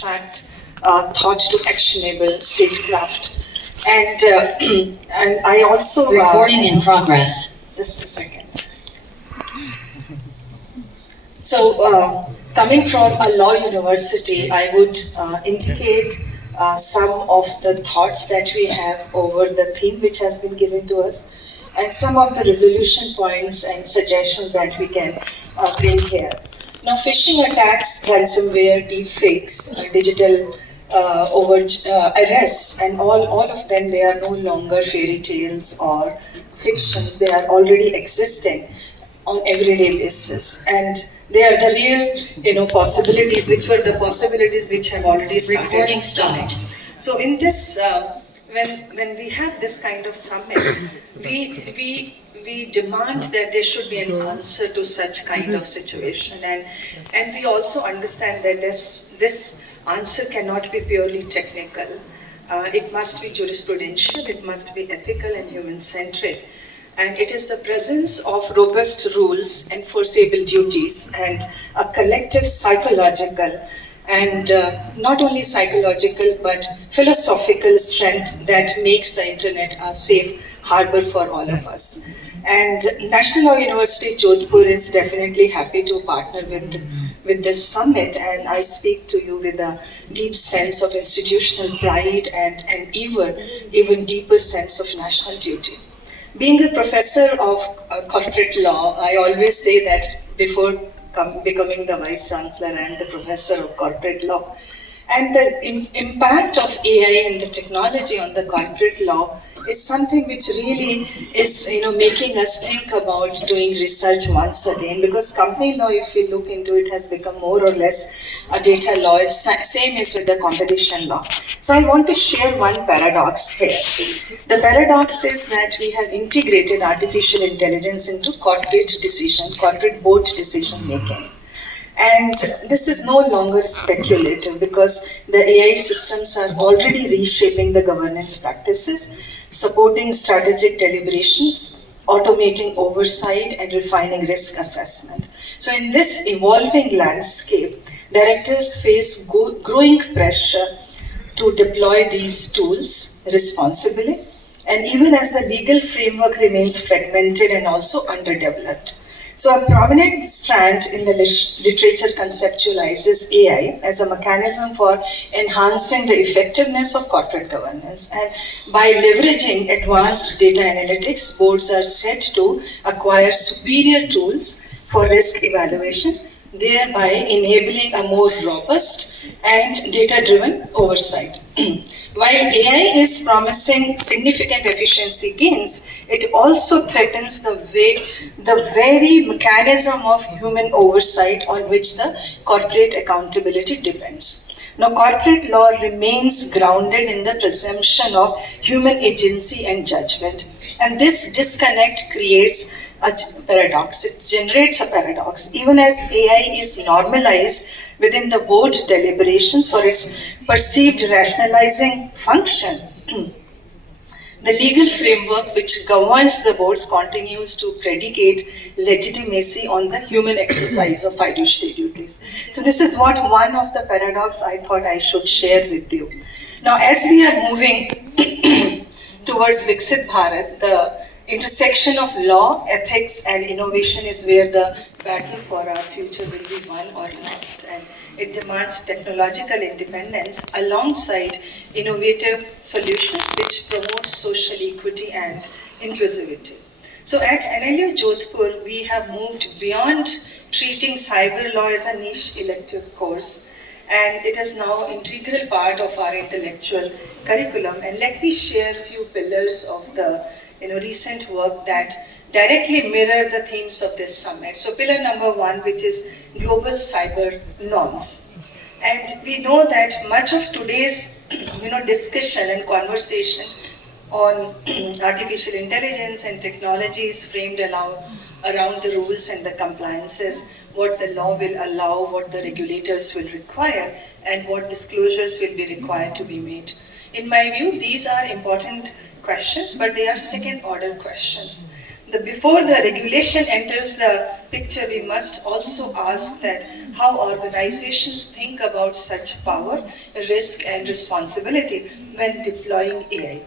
abstract thought to actionable statecraft. And and I also recording in progress. Just a second. So, coming from a law university, I would indicate some of the thoughts that we have over the theme which has been given to us, and some of the resolution points and suggestions that we can bring here. Now, phishing attacks, ransomware, deepfakes, digital arrests, and all of them, they are no longer fairy tales or fictions. They are already existing on everyday basis, and they are the real, possibilities, which were the possibilities which have already started. Recording stopped. So in this, when we have this kind of summit, we demand that there should be an answer to such kind of situation, and we also understand that this answer cannot be purely technical. It must be jurisprudential, it must be ethical and human-centric. And it is the presence of robust rules, enforceable duties, and a collective psychological and not only psychological but philosophical strength that makes the internet a safe harbor for all of us. And National Law University Jodhpur is definitely happy to partner with this summit, and I speak to you with a deep sense of institutional pride and an even deeper sense of national duty. Being a professor of corporate law, I always say that before becoming the Vice Chancellor, I am the professor of corporate law. And the impact of AI and the technology on the corporate law is something which really is, making us think about doing research once again, because company law, if we look into it, has become more or less a data law. It's same is with the competition law. So I want to share one paradox here. The paradox is that we have integrated artificial intelligence into corporate board decision making. And this is no longer speculative, because the AI systems are already reshaping the governance practices, supporting strategic deliberations, automating oversight, and refining risk assessment. So in this evolving landscape, directors face growing pressure to deploy these tools responsibly, and even as the legal framework remains fragmented and also underdeveloped. So a prominent strand in the literature conceptualizes AI as a mechanism for enhancing the effectiveness of corporate governance. And by leveraging advanced data analytics, boards are set to acquire superior tools for risk evaluation, thereby enabling a more robust and data-driven oversight. While AI is promising significant efficiency gains, it also threatens the very mechanism of human oversight on which the corporate accountability depends. Now, corporate law remains grounded in the presumption of human agency and judgment, and this disconnect creates a paradox. It generates a paradox. Even as AI is normalized within the board deliberations for its perceived rationalizing function, the legal framework which governs the boards continues to predicate legitimacy on the human exercise of fiduciary duties. So this is one of the paradox I thought I should share with you. Now, as we are moving towards Viksit Bharat, the intersection of law, ethics, and innovation is where the battle for our future will be won or lost, and it demands technological independence alongside innovative solutions which promote social equity and inclusivity. So at NLU Jodhpur, we have moved beyond treating cyber law as a niche elective course, and it is now an integral part of our intellectual curriculum. And let me share a few pillars of the recent work that directly mirror the themes of this summit. So pillar number 1, which is global cyber norms. And we know that much of today's discussion and conversation on artificial intelligence and technology is framed around the rules and the compliances, what the law will allow, what the regulators will require, and what disclosures will be required to be made. In my view, these are important questions, but they are second-order questions. Before the regulation enters the picture, we must also ask that how organizations think about such power, risk, and responsibility when deploying AI.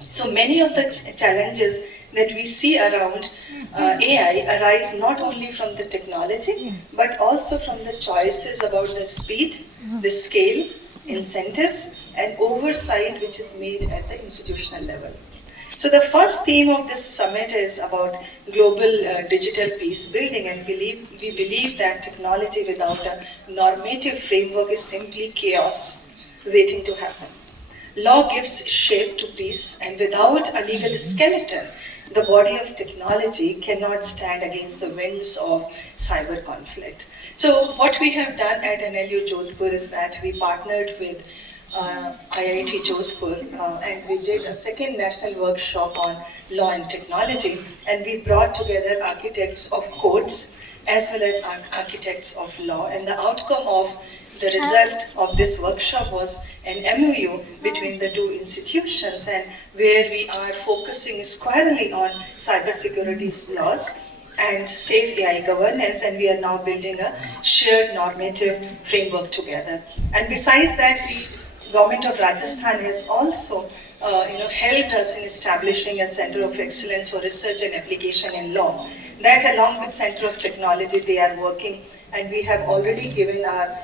So many of the challenges that we see around AI arise not only from the technology, but also from the choices about the speed, the scale, incentives, and oversight which is made at the institutional level. So the first theme of this summit is about global digital peace building, and we believe that technology without a normative framework is simply chaos waiting to happen. Law gives shape to peace, and without a legal skeleton, the body of technology cannot stand against the winds of cyber conflict. So, what we have done at NLU Jodhpur is that we partnered with IIT Jodhpur and we did a second national workshop on law and technology, and we brought together architects of codes as well as architects of law, and the outcome of the result of this workshop was an MOU between the two institutions, and where we are focusing squarely on cybersecurity laws and safe AI governance, and we are now building a shared normative framework together. And besides that, Government of Rajasthan has also helped us in establishing a Center of Excellence for Research and Application in Law. That, along with Center of Technology, they are working, and we have already given our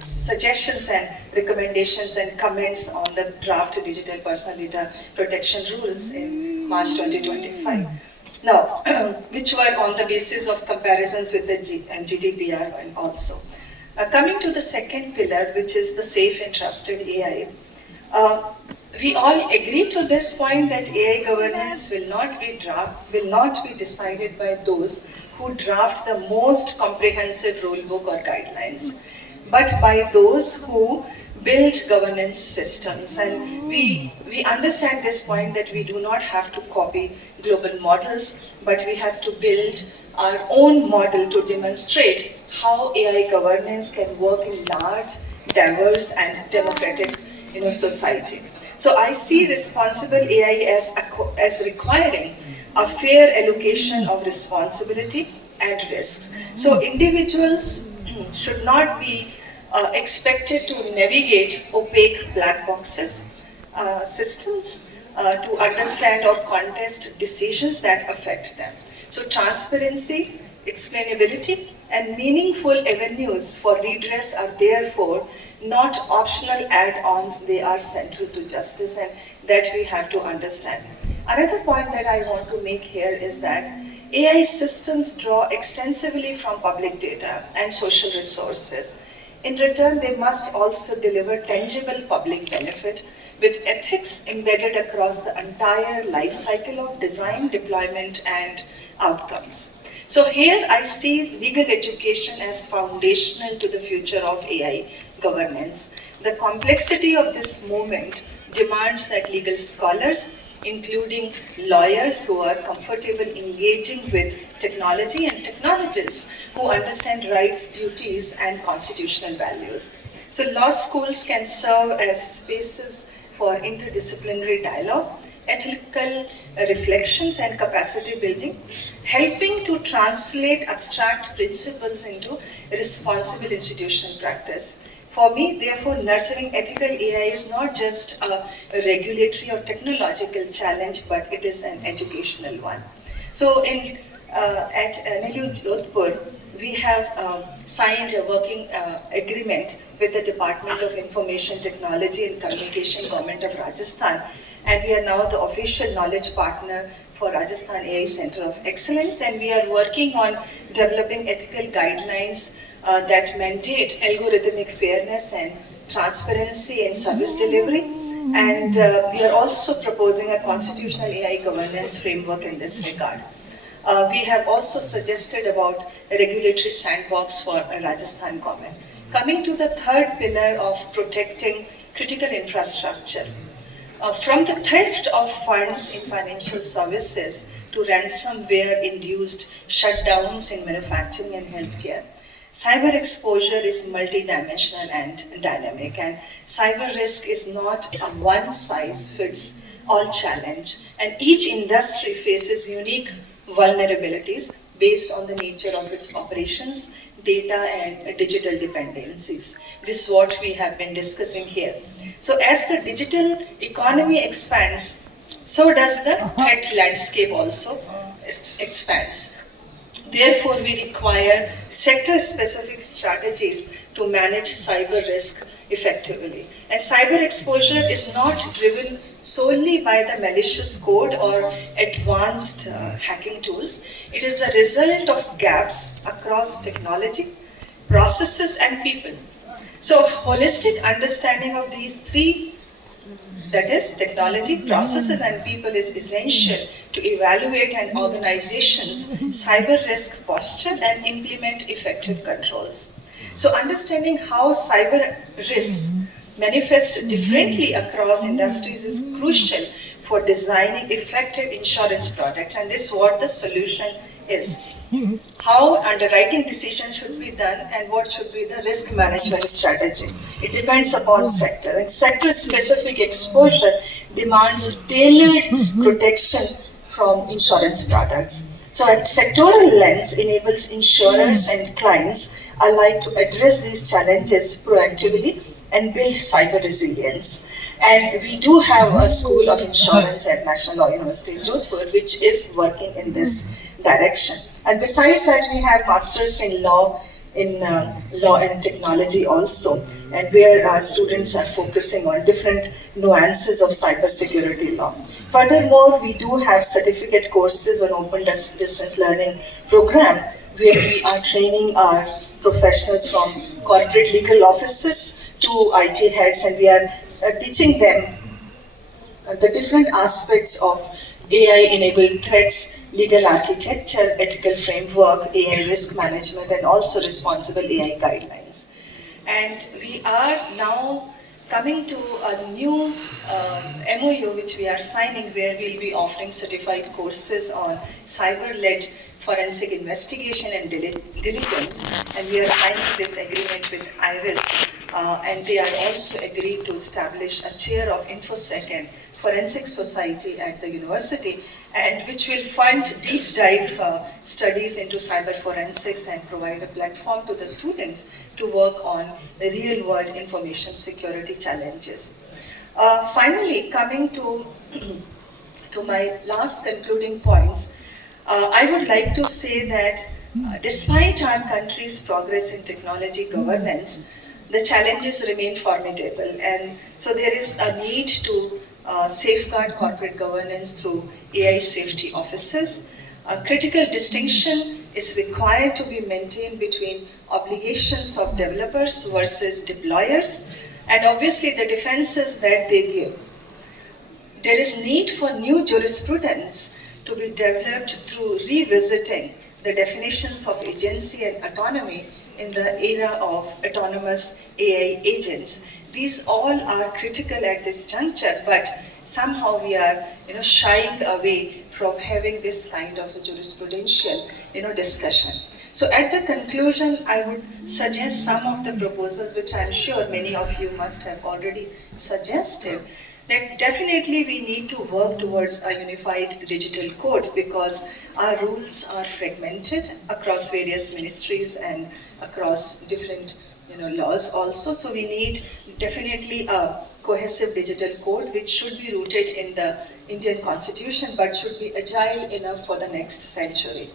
suggestions and recommendations and comments on the draft digital personal data protection rules in March 2025. Now, which were on the basis of comparisons with the GDPR and also. Coming to the second pillar, which is the safe and trusted AI, we all agree to this point that AI governance will not be decided by those who draft the most comprehensive rulebook or guidelines, but by those who build governance systems. And we understand this point that we do not have to copy global models, but we have to build our own model to demonstrate how AI governance can work in large, diverse, and democratic society. So I see responsible AI as requiring a fair allocation of responsibility and risks. So individuals should not be expected to navigate opaque black boxes, systems, to understand or contest decisions that affect them. So transparency, explainability, and meaningful avenues for redress are therefore not optional add-ons, they are central to justice, and that we have to understand. Another point that I want to make here is that AI systems draw extensively from public data and social resources. In return, they must also deliver tangible public benefit with ethics embedded across the entire life cycle of design, deployment, and outcomes. So here I see legal education as foundational to the future of AI governance. The complexity of this movement demands that legal scholars, including lawyers who are comfortable engaging with technology, and technologists who understand rights, duties, and constitutional values. So law schools can serve as spaces for interdisciplinary dialogue, ethical reflections, and capacity building, helping to translate abstract principles into responsible institutional practice. For me, therefore, nurturing ethical AI is not just a regulatory or technological challenge, but it is an educational one. So at NLU Jodhpur, we have signed a working agreement with the Department of Information Technology and Communication, Government of Rajasthan, and we are now the official knowledge partner for Rajasthan AI Center of Excellence, and we are working on developing ethical guidelines that mandate algorithmic fairness and transparency in service delivery. And we are also proposing a constitutional AI governance framework in this regard. We have also suggested about a regulatory sandbox for Rajasthan government. Coming to the third pillar of protecting critical infrastructure. From the theft of funds in financial services to ransomware-induced shutdowns in manufacturing and healthcare, cyber exposure is multidimensional and dynamic, and cyber risk is not a one-size-fits all challenge, and each industry faces unique vulnerabilities based on the nature of its operations, data, and digital dependencies. This is what we have been discussing here. So, as the digital economy expands, so does the threat landscape also expands. Therefore, we require sector-specific strategies to manage cyber risk effectively. And cyber exposure is not driven solely by the malicious code or advanced hacking tools. It is the result of gaps across technology, processes, and people. So, holistic understanding of these three, that is, technology, processes, and people, is essential to evaluate an organization's cyber risk posture and implement effective controls. So, understanding how cyber risks manifest differently across industries is crucial for designing effective insurance products, and this is what the solution is. How underwriting decisions should be done and what should be the risk management strategy. It depends upon sector. And sector-specific exposure demands tailored protection from insurance products. So a sectoral lens enables insurers and clients alike to address these challenges proactively and build cyber resilience. And we do have a School of Insurance at National Law University, Jodhpur, which is working in this direction. And besides that, we have Masters in Law Law and Technology also, and where our students are focusing on different nuances of cybersecurity law. Furthermore, we do have certificate courses on open distance learning program, where we are training our professionals from corporate legal officers to IT heads, and we are teaching them the different aspects of AI-enabled threats, legal architecture, ethical framework, AI risk management, and also responsible AI guidelines. And we are now coming to a new MOU which we are signing, where we'll be offering certified courses on cyber-led forensic investigation and diligence, and we are signing this agreement with IRIS, and they are also agreed to establish a chair of InfoSec and Forensic Society at the university, and which will fund deep dive studies into cyber forensics and provide a platform to the students to work on the real world information security challenges. Finally, coming to my last concluding points, I would like to say that despite our country's progress in technology governance, the challenges remain formidable, and so there is a need to safeguard corporate governance through AI safety officers. A critical distinction is required to be maintained between obligations of developers versus deployers, and obviously the defenses that they give. There is need for new jurisprudence to be developed through revisiting the definitions of agency and autonomy in the era of autonomous AI agents. These all are critical at this juncture, but somehow we are shying away from having this kind of a jurisprudential discussion. So at the conclusion, I would suggest some of the proposals which I'm sure many of you must have already suggested, that definitely we need to work towards a unified digital code, because our rules are fragmented across various ministries and across different laws also. So we need definitely a cohesive digital code which should be rooted in the Indian Constitution but should be agile enough for the next century.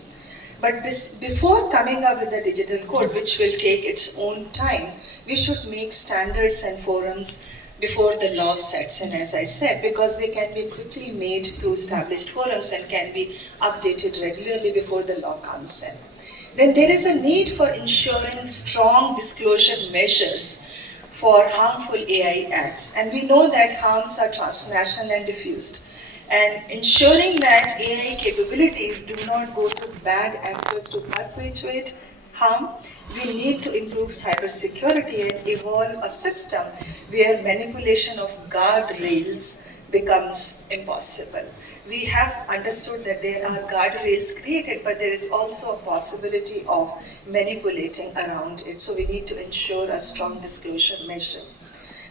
But before coming up with a digital code, which will take its own time, we should make standards and forums before the law sets in, as I said, because they can be quickly made through established forums and can be updated regularly before the law comes in. Then there is a need for ensuring strong disclosure measures for harmful AI acts. And we know that harms are transnational and diffused. And ensuring that AI capabilities do not go to bad actors to perpetuate harm, we need to improve cybersecurity and evolve a system where manipulation of guardrails becomes impossible. We have understood that there are guardrails created, but there is also a possibility of manipulating around it. So we need to ensure a strong disclosure measure.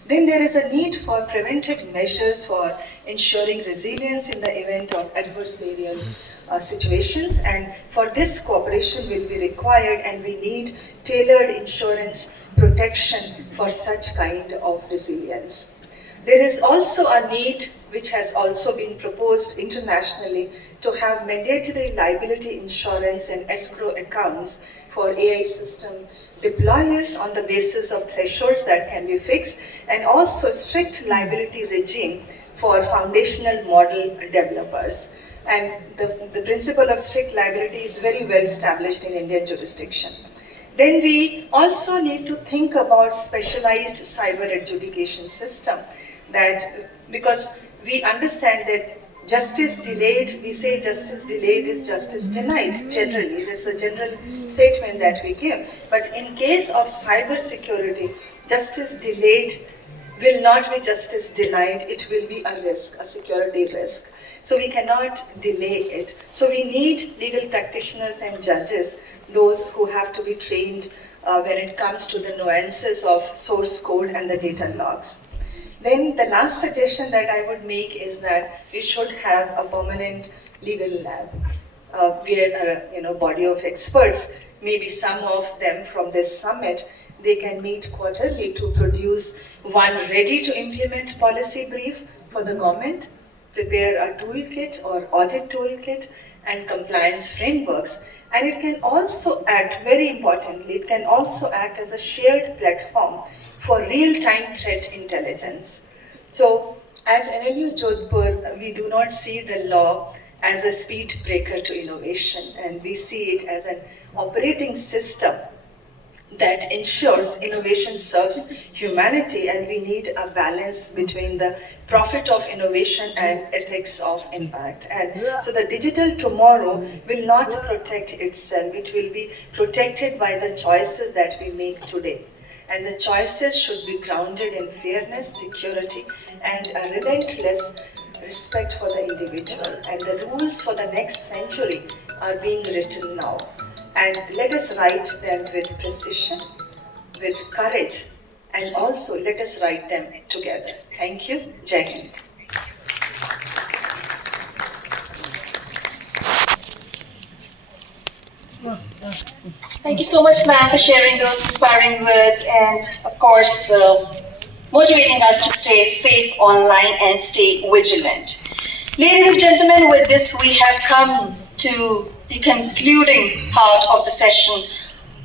Then there is a need for preventive measures for ensuring resilience in the event of adversarial situations, and for this cooperation will be required, and we need tailored insurance protection for such kind of resilience. There is also a need, which has also been proposed internationally, to have mandatory liability insurance and escrow accounts for AI system deployers on the basis of thresholds that can be fixed, and also strict liability regime for foundational model developers. And the principle of strict liability is very well established in Indian jurisdiction. Then we also need to think about specialized cyber adjudication system, that because we understand that justice delayed, we say justice delayed is justice denied generally. This is a general statement that we give. But in case of cyber security, justice delayed will not be justice denied, it will be a risk, a security risk. So we cannot delay it. So we need legal practitioners and judges, those who have to be trained when it comes to the nuances of source code and the data logs. Then the last suggestion that I would make is that we should have a permanent legal lab where a body of experts, maybe some of them from this summit, they can meet quarterly to produce one ready to implement policy brief for the government, prepare a toolkit or audit toolkit and compliance frameworks. And it can also act, very importantly, it can also act as a shared platform for real-time threat intelligence. So at NLU Jodhpur, we do not see the law as a speed breaker to innovation, and we see it as an operating system that ensures innovation serves humanity, and we need a balance between the profit of innovation and ethics of impact. And so the digital tomorrow will not protect itself, it will be protected by the choices that we make today. And the choices should be grounded in fairness, security, and a relentless respect for the individual. And the rules for the next century are being written now. And let us write them with precision, with courage, and also let us write them together. Thank you. Jai Hind. Thank you so much, ma'am, for sharing those inspiring words and, of course, motivating us to stay safe online and stay vigilant. Ladies and gentlemen, with this we have come to the concluding part of the session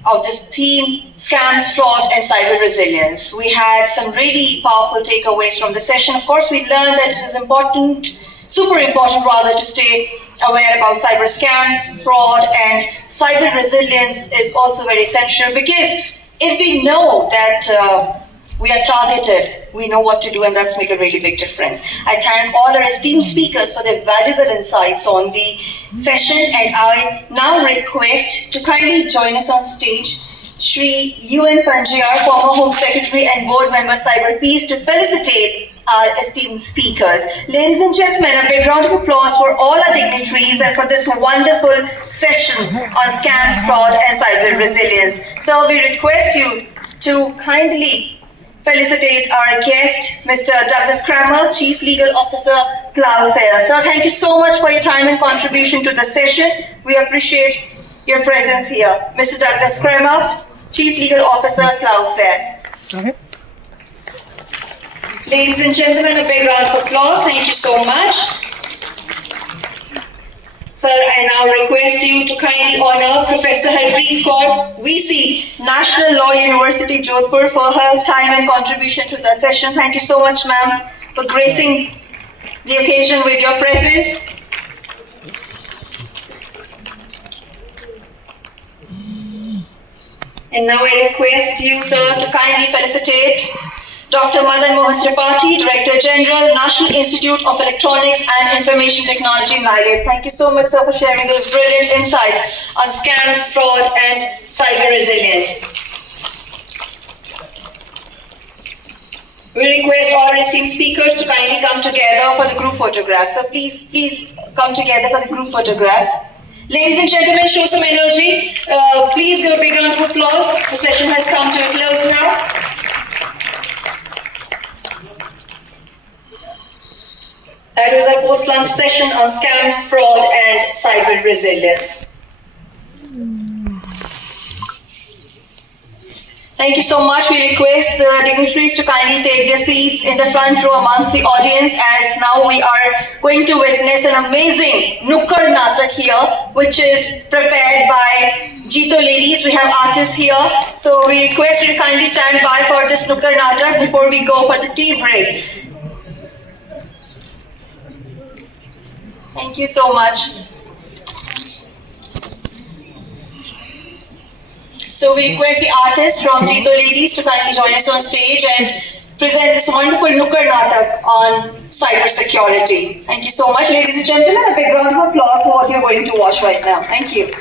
of this theme, scams, fraud, and cyber resilience. We had some really powerful takeaways from the session. Of course, we learned that it is important, super important rather, to stay aware about cyber scams, fraud, and cyber resilience is also very essential, because if we know that we are targeted, we know what to do, and that's make a really big difference. I thank all our esteemed speakers for their valuable insights on the session, and I now request to kindly join us on stage Shri UN Panjiyar, former Home Secretary and Board Member CyberPeace, to felicitate our esteemed speakers. Ladies and gentlemen, a big round of applause for all our dignitaries and for this wonderful session on scams, fraud, and cyber resilience. So we request you to kindly felicitate our guest, Mr. Douglas Kramer, Chief Legal Officer, Cloudflare. Sir, thank you so much for your time and contribution to the session. We appreciate your presence here. Mr. Douglas Kramer, Chief Legal Officer, Cloudflare. Okay. Ladies and gentlemen, a big round of applause. Thank you so much. Sir, I now request you to kindly honor Professor Harpreet Kaur, VC, National Law University, Jodhpur, for her time and contribution to the session. Thank you so much, ma'am, for gracing the occasion with your presence. And now I request you, sir, to kindly felicitate Dr. Madan Mohan Tripathi, Director General, National Institute of Electronics and Information Technology, NILET. Thank you so much, sir, for sharing those brilliant insights on scams, fraud, and cyber resilience. We request all esteemed speakers to kindly come together for the group photograph. So please come together for the group photograph. Ladies and gentlemen, show some energy. Please give a big round of applause. The session has come to a close now. post-lunch session on scams, fraud, and cyber resilience. Thank you so much. We request the dignitaries to kindly take their seats in the front row amongst the audience, as now we are going to witness an amazing Nukkad Natak here, which is prepared by Jito ladies. We have artists here, so we request you to kindly stand by for this Nukkad Natak before we go for the tea break. Thank you so much. So we request the artists from Jito Ladies to kindly join us on stage and present this wonderful Nukkad Natak on cyber security. Thank you so much, ladies and gentlemen. A big round of applause for what you're going to watch right now. Thank you.